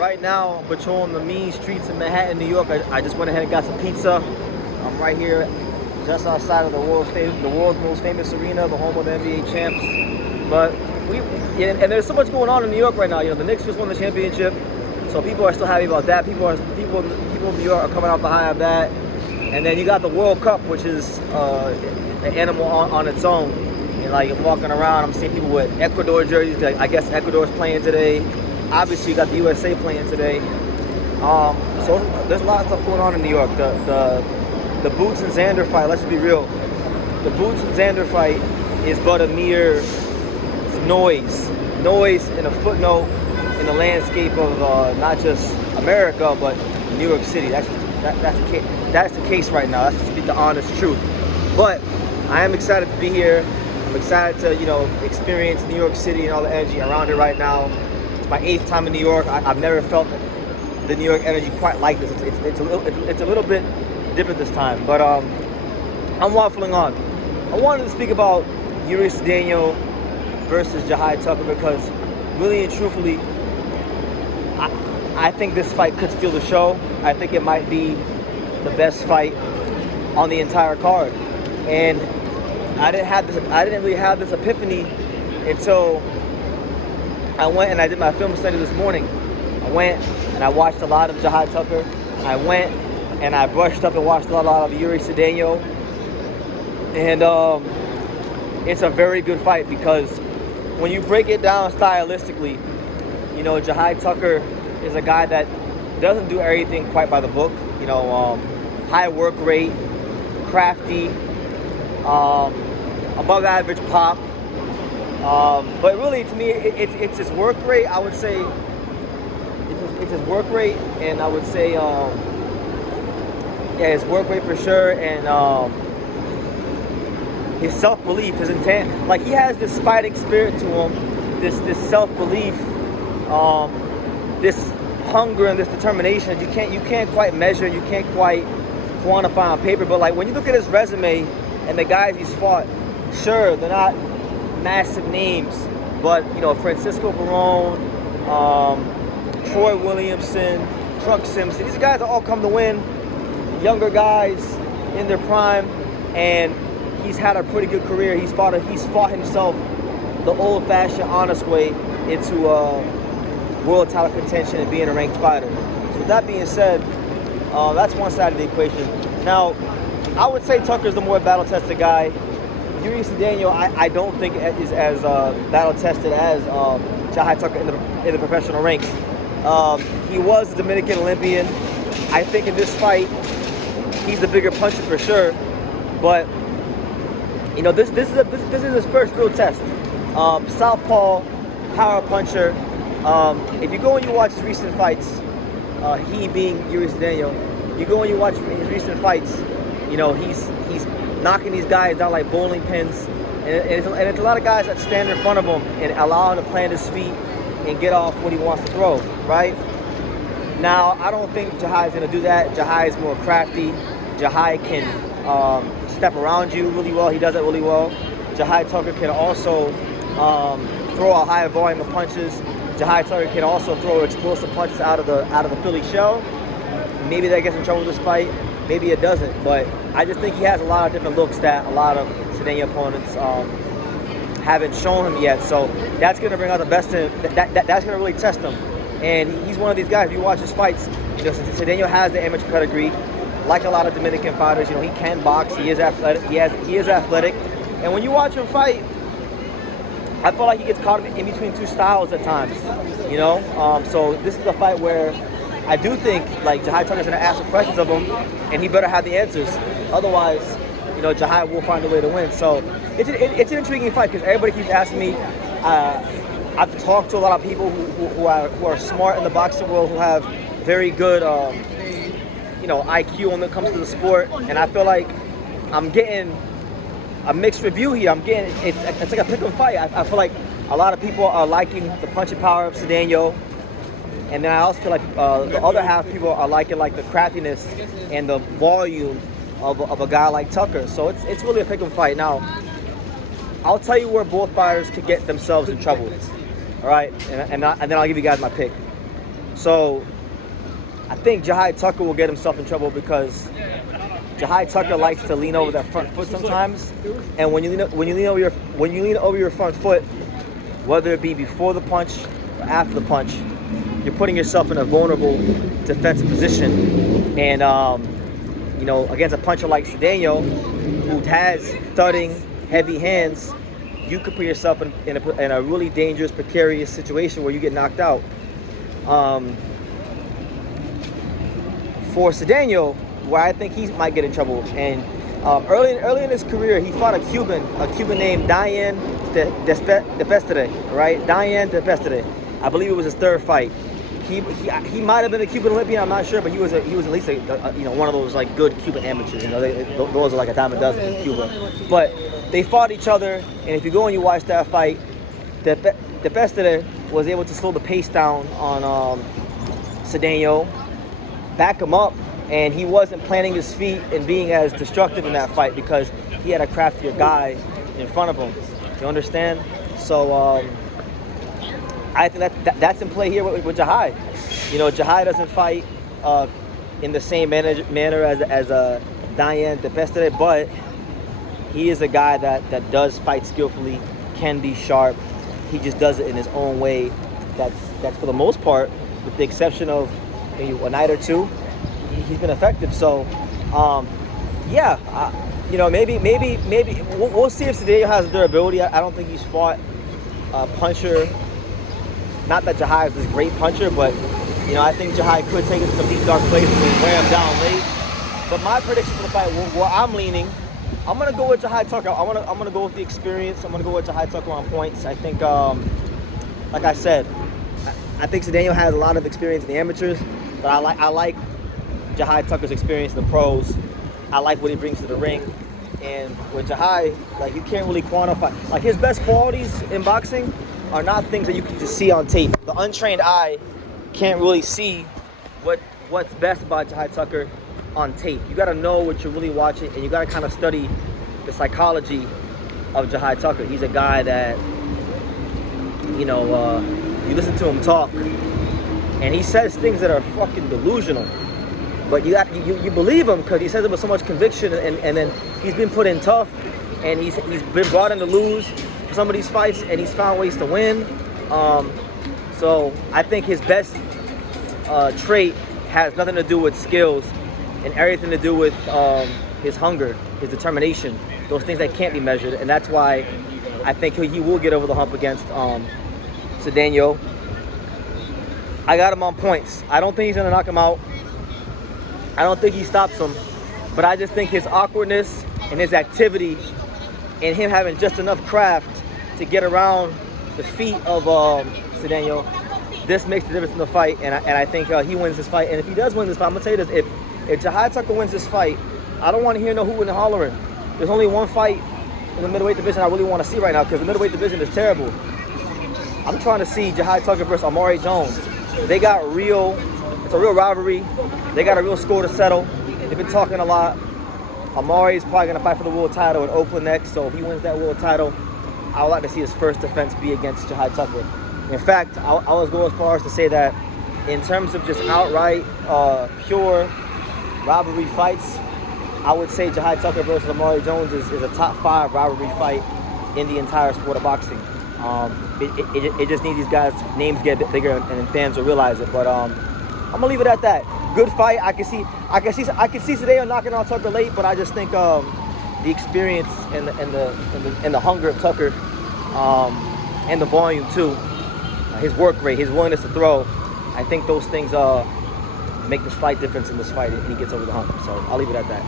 Right now, I'm patrolling the mean streets of Manhattan, New York. I just went ahead and got some pizza. I'm right here, just outside of the world's most famous arena, the home of the NBA champs. But and there's so much going on in New York right now. You know, the Knicks just won the championship, so people are still happy about that. People in New York are coming out the high of that. And then you got the World Cup, which is an animal on its own. And like I'm walking around, I'm seeing people with Ecuador jerseys. Like, I guess Ecuador's playing today. Obviously, you got the USA playing today. So there's a lot of stuff going on in New York. The Boots and Xander fight. Let's be real. The Boots and Xander fight is but a mere noise and a footnote in the landscape of not just America but New York City. That's the case right now. That's to speak the honest truth. But I am excited to be here. I'm excited to experience New York City and all the energy around it right now. It's my 8th time in New York. I've never felt the New York energy quite like this. It's a little bit different this time. But I'm waffling on. I wanted to speak about Euri Cedeno versus Jahi Tucker because really and truthfully, I think this fight could steal the show. I think it might be the best fight on the entire card. And I didn't really have this epiphany until I went and I did my film study this morning. I went and I watched a lot of Jahi Tucker. I went and I brushed up and watched a lot of Euri Cedeno. And it's a very good fight because when you break it down stylistically, Jahi Tucker is a guy that doesn't do everything quite by the book. High work rate, crafty, above average pop. But really, to me, it's his work rate. I would say it's his work rate, and I would say, his work rate for sure, and his self-belief, his intent. Like, he has this fighting spirit to him, this self-belief, this hunger and this determination that you can't quite measure, you can't quite quantify on paper. But like when you look at his resume and the guys he's fought, sure, they're not massive names, but Francisco Barone, Troy Williamson, Truck Simpson, these guys all come to win. Younger guys in their prime, and he's had a pretty good career. He's fought himself the old-fashioned, honest way into world title contention and being a ranked fighter. So with that being said, that's one side of the equation. Now, I would say Tucker's the more battle-tested guy. Euri Cedeno, I don't think is as battle-tested as Jahi Tucker in the professional ranks. He was a Dominican Olympian. I think in this fight, he's the bigger puncher for sure. But this is his first real test. Southpaw, power puncher. If you go and you watch his recent fights, he being Euri Cedeno, you go and you watch his recent fights, he's knocking these guys down like bowling pins, and it's a lot of guys that stand in front of him and allow him to plant his feet and get off what he wants to throw, right? Now, I don't think Jahi's going to do that. Jahi is more crafty. Jahi can step around you really well. He does that really well. Jahi Tucker can also throw a high volume of punches. Jahi Tucker can also throw explosive punches out of the Philly shell. Maybe that gets in trouble with this fight. Maybe it doesn't. But I just think he has a lot of different looks that a lot of Cedeno opponents haven't shown him yet. So that's going to bring out the best in him. That's going to really test him. And he's one of these guys. If you watch his fights, Cedeno has the amateur pedigree. Like a lot of Dominican fighters, he can box. He is athletic. He is athletic. And when you watch him fight, I feel like he gets caught in between two styles at times, So this is a fight where I do think like Jahi Tucker's going to ask some questions of him, and he better have the answers. Otherwise, Jahi will find a way to win. So it's an intriguing fight because everybody keeps asking me. I've talked to a lot of people who are smart in the boxing world, who have very good IQ when it comes to the sport, and I feel like I'm getting a mixed review here. It's like a pick 'em fight. I feel like a lot of people are liking the punching power of Cedeno, and then I also feel like the other half of people are liking like the craftiness and the volume of a guy like Tucker. So it's really a pick 'em fight. Now, I'll tell you where both fighters could get themselves in trouble. All right, and then I'll give you guys my pick. So I think Jahi Tucker will get himself in trouble because Jahi Tucker likes to lean over that front foot sometimes, and when you lean over your front foot, whether it be before the punch or after the punch, you're putting yourself in a vulnerable defensive position. And against a puncher like Cedeno, who has thudding, heavy hands, you could put yourself in a really dangerous, precarious situation where you get knocked out. For Cedeno, where I think he might get in trouble, and early in his career, he fought a Cuban named Diane de Pestere, right? Diane de Pestere. I believe it was his third fight. He might have been a Cuban Olympian, I'm not sure, but he was at least one of those like good Cuban amateurs. Those are like a dime a dozen in Cuba. But they fought each other, and if you go and you watch that fight, de Pestere was able to slow the pace down on Cedeno, back him up, and he wasn't planting his feet and being as destructive in that fight because he had a craftier guy in front of him. You understand? So I think that's in play here with Jahi. Jahi doesn't fight in the same manner as Diane de Pestere, but he is a guy that does fight skillfully, can be sharp. He just does it in his own way. That's for the most part, with the exception of maybe a night or two, he's been effective. So, maybe we'll see if Cedeno has durability. I don't think he's fought a puncher. Not that Jahi is this great puncher, but I think Jahi could take it to some deep dark places and wear him down late. But my prediction for the fight, where I'm leaning, I'm gonna go with Jahi Tucker. I'm gonna go with the experience. I'm gonna go with Jahi Tucker on points. I think, like I said, I think Cedeno has a lot of experience in the amateurs, but I like Jahi Tucker's experience in the pros. I like what he brings to the ring. And with Jahi, like, you can't really quantify. Like, his best qualities in boxing are not things that you can just see on tape. The untrained eye can't really see what's best about Jahi Tucker on tape. You got to know what you're really watching, and you got to kind of study the psychology of Jahi Tucker. He's a guy that, you listen to him talk, and he says things that are fucking delusional. But you believe him because he says it with so much conviction, and then he's been put in tough, and he's been brought in to lose for some of these fights, and he's found ways to win. So I think his best trait has nothing to do with skills and everything to do with his hunger, his determination, those things that can't be measured. And that's why I think he will get over the hump against Cedeno. I got him on points. I don't think he's going to knock him out. I don't think he stops him. But I just think his awkwardness and his activity and him having just enough craft to get around the feet of Cedeno, this makes the difference in the fight. And I think he wins this fight. And if he does win this fight, I'm going to tell you this. If Jahi Tucker wins this fight, I don't want to hear no hooting and hollering. There's only one fight in the middleweight division I really want to see right now, because the middleweight division is terrible. I'm trying to see Jahi Tucker versus Amari Jones. It's a real rivalry. They got a real score to settle. They've been talking a lot. Amari is probably going to fight for the world title in Oakland next, so if he wins that world title, I would like to see his first defense be against Jahi Tucker. In fact, I would go as far as to say that in terms of just outright, pure rivalry fights, I would say Jahi Tucker versus Amari Jones is a top 5 rivalry fight in the entire sport of boxing. It just needs these guys' names to get a bit bigger and fans will realize it. But I'm gonna leave it at that. Good fight. I can see Cedeno knocking out Tucker late, but I just think the experience and the hunger of Tucker, and the volume too, his work rate, his willingness to throw, I think those things make the slight difference in this fight, and he gets over the hump. So I'll leave it at that.